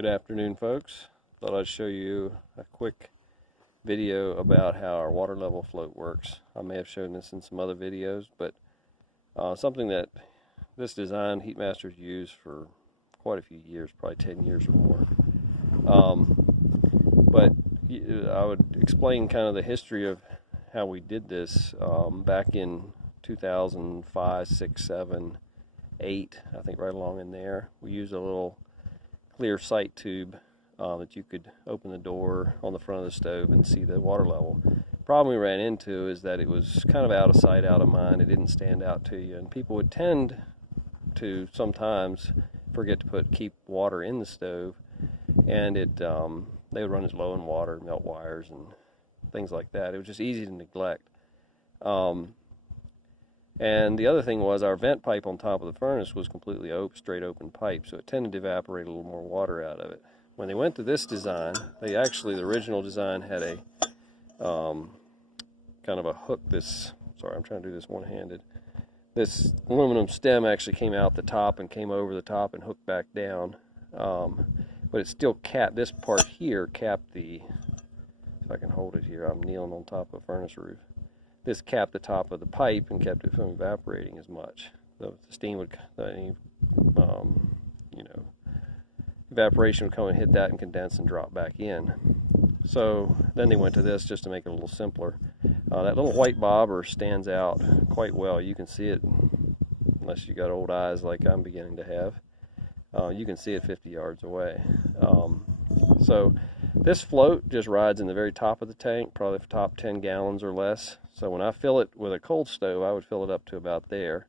Good afternoon, folks. Thought I'd show you a quick video about how our water level float works. I may have shown this in some other videos, but something that this design HeatMaster's used for quite a few years, probably 10 years or more. But I would explain kind of the history of how we did this back in 2005, 6, 7, 8, I think right along in there. We used a little clear sight tube that you could open the door on the front of the stove and see the water level. Problem we ran into is that it was kind of out of sight, out of mind. It didn't stand out to you, and people would tend to sometimes forget to keep water in the stove, and they would run as low in water, melt wires, and things like that. It was just easy to neglect. And the other thing was our vent pipe on top of the furnace was completely straight open pipe, so it tended to evaporate a little more water out of it. When they went to this design, the original design had a kind of a hook. Sorry, I'm trying to do this one-handed. This aluminum stem actually came out the top and came over the top and hooked back down. But it still capped, this part here capped the, if I can hold it here, I'm kneeling on top of a furnace roof. This capped the top of the pipe and kept it from evaporating as much. So the steam would, evaporation would come and hit that and condense and drop back in. So then they went to this just to make it a little simpler. That little white bobber stands out quite well. You can see it, unless you got old eyes like I'm beginning to have. You can see it 50 yards away. So this float just rides in the very top of the tank, probably the top 10 gallons or less. So when I fill it with a cold stove, I would fill it up to about there.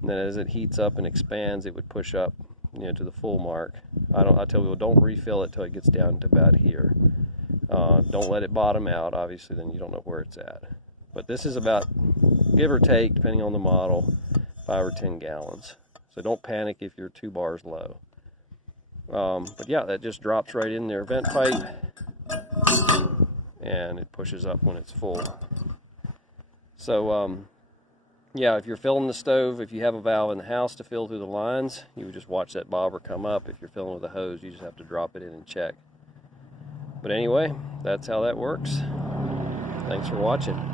And then as it heats up and expands, it would push up, to the full mark. I tell people, don't refill it till it gets down to about here. Don't let it bottom out, obviously, then you don't know where it's at. But this is about, give or take, depending on the model, 5 or 10 gallons. So don't panic if you're 2 bars low. But yeah, that just drops right in their vent pipe, and it pushes up when it's full. So yeah, if you're filling the stove, if you have a valve in the house to fill through the lines, you would just watch that bobber come up. If you're filling with a hose, you just have to drop it in and check. But anyway, that's how that works. Thanks for watching.